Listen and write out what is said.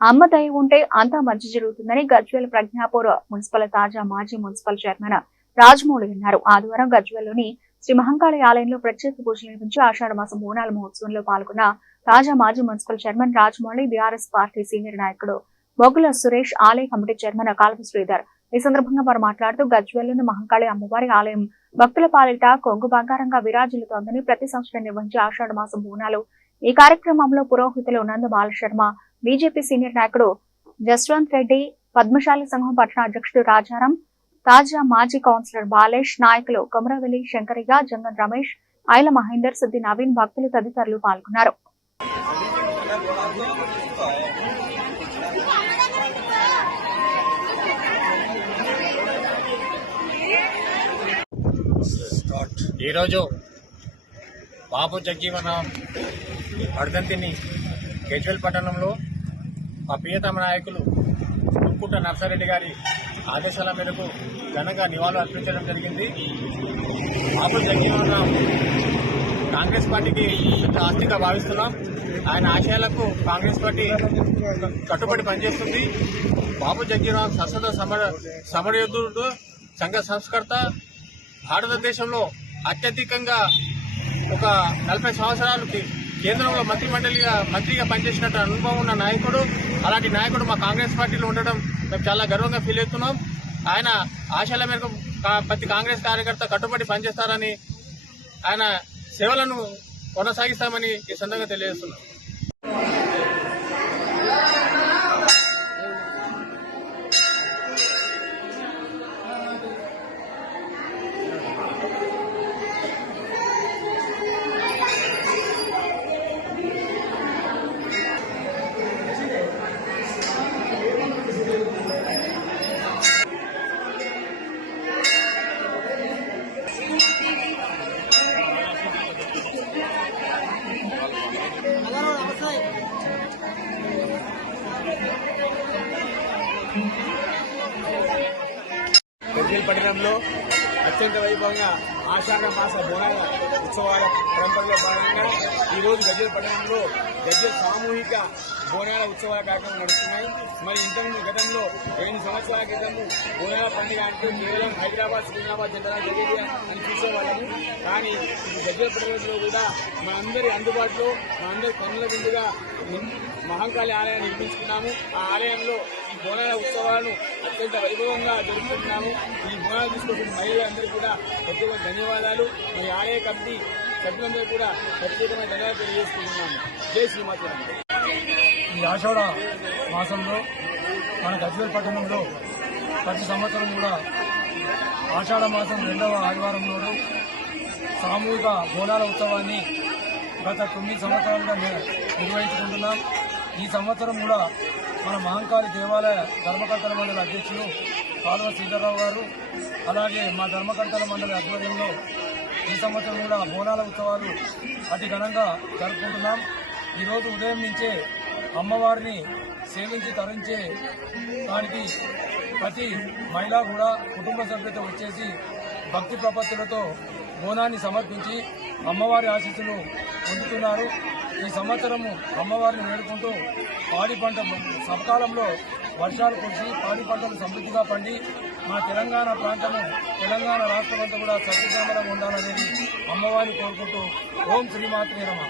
అమ్మ దయ ఉంటే అంతా మంచి జరుగుతుందని గజ్వేల్ ప్రజ్ఞాపూర్ మున్సిపల్ తాజా మాజీ మున్సిపల్ చైర్మన్ రాజమౌళి అన్నారు. ఆదివారం గజ్వేల్లోని శ్రీ మహంకాళి ఆలయంలో ప్రత్యేక పూజలు నిర్వహించి ఆషాఢ మాసం బోనాల మహోత్సవంలో పాల్గొన్న తాజా మాజీ municipal chairman Rajamouli, BRS party senior నాయకుడు బొగ్గుల సురేష్, ఆలయ కమిటీ చైర్మన్ కాల్వ శ్రీధర్ ఈ సందర్భంగా వారు మాట్లాడుతూ గజ్వేల్లోని మహంకాళి అమ్మవారి ఆలయం భక్తుల పాలిట కొంగు బంగారంగా విరాజిల్లుతోందని ప్రతి సంవత్సరం నిర్వహించే ఆషాఢ మాసం బోనాలు ఈ కార్యక్రమంలో పురోహితులు నంద బాలశర్మ, బీజేపీ సీనియర్ నాయకుడు జస్వంత్ రెడ్డి, పద్మశాలి సంఘం పట్టణ అధ్యక్షుడు రాజారాం, తాజా మాజీ కౌన్సిలర్ బాలేష్, నాయకులు కొమరవెల్లి శంకరయ్య, జంగన్ రమేష్, ఐల మహేందర్, సిద్ది నవీన్, భక్తులు తదితరులు పాల్గొన్నారు. ఈరోజు బాబు జగ్జీవన వర్ధంతిని గజ్వేల్ పట్టణంలో మా ప్రియతమ నాయకులు కుంకుట నర్సారెడ్డి గారి ఆదేశాల మేరకు ఘనంగా నివాళులు అర్పించడం జరిగింది. బాబు జగ్జీవన కాంగ్రెస్ పార్టీకి ఆస్తిగా భావిస్తున్నాం. ఆయన ఆశయాలకు కాంగ్రెస్ పార్టీ కట్టుబడి పనిచేస్తుంది. బాబు జగ్జీవన్ సశస్త్ర సమరయోధుడు, సంఘ సంస్కర్త, భారతదేశంలో అత్యధికంగా ఒక 40 సంవత్సరాలకి కేంద్రంలో మంత్రిగా పనిచేసినట్టు అనుభవం ఉన్న నాయకుడు. అలాంటి నాయకుడు మా కాంగ్రెస్ పార్టీలో ఉండడం మేము చాలా గర్వంగా ఫీల్ అవుతున్నాం. ఆయన ఆశయాల మేరకు ప్రతి కాంగ్రెస్ కార్యకర్త కట్టుబడి పనిచేస్తారని, ఆయన సేవలను కొనసాగిస్తామని ఈ సందర్భంగా తెలియజేస్తున్నాం. గజ్వేల్ పట్టణంలో అత్యంత వైభవంగా ఆషాఢ మాస బోనాల ఉత్సవాల పరంపరలో భాగంగా ఈరోజు గజ్వేల్ పట్టణంలో గజ్వేల్ సామూహిక బోనాల ఉత్సవాల కార్యక్రమం నడుస్తున్నాయి. మరి ఇంతకుముందు గతంలో 2 సంవత్సరాల క్రితము బోనాల పండుగ అంటే కేవలం హైదరాబాద్, సికింద్రాబాద్ జిల్లా జరిగేది అని చూసేవాళ్ళము. కానీ ఇప్పుడు గజ్వేల్ పట్టణంలో కూడా మనందరి అందుబాటులో, మనందరి కన్నుల విందుగా మహంకాళి ఆలయాన్ని నిర్మించుకున్నాము. ఆ ఆలయంలో ఈ బోనాల ఉత్సవాలను అత్యంత వైభవంగా జరుపుకుంటున్నాము. ఈ బోనాలు తీసుకొచ్చిన మహిళలందరూ కూడా ప్రత్యేక ధన్యవాదాలు. ఈ ఆలయ కమిటీ సభ్యులందరూ కూడా ప్రత్యేకమైన ధన్యవాదాలు తెలియజేసుకుంటున్నాము. జై శ్రీమాత. ఈ ఆషాఢ మాసంలో మన గజ్వేల్ పట్టణంలో ప్రతి సంవత్సరం కూడా ఆషాఢ మాసం 2వ ఆదివారంలో సామూహిక బోనాల ఉత్సవాన్ని గత 9 సంవత్సరాలుగా నిర్వహించుకుంటున్నాం. ఈ సంవత్సరం కూడా మన మహంకాళి దేవాలయ ధర్మకర్తల మండలి అధ్యక్షులు కాల్వ శ్రీధర్రావు గారు, అలాగే మా ధర్మకర్తల మండలి ఆధ్వర్యంలో ఈ సంవత్సరం కూడా బోనాల ఉత్సవాలు అతి ఘనంగా జరుపుకుంటున్నాం. ఈరోజు ఉదయం నుంచే అమ్మవారిని సేవించి తరించే దానికి ప్రతి మహిళ కూడా కుటుంబ సభ్యులతో వచ్చేసి భక్తి ప్రపత్తులతో బోనాన్ని సమర్పించి అమ్మవారి ఆశీస్సులు పొందుతున్నారు. ఈ సంవత్సరము అమ్మవారిని వేడుకుంటూ పాడి పంట సకాలంలో వర్షాలు కురిసి పాడి పంటలు సమృద్ధిగా పండి మా తెలంగాణ ప్రాంతము, తెలంగాణ రాష్ట్రం అంతా కూడా సస్యశ్యామలంగా ఉండాలనేది అమ్మవారిని కోరుకుంటూ ఓం శ్రీమాత్రే నమః.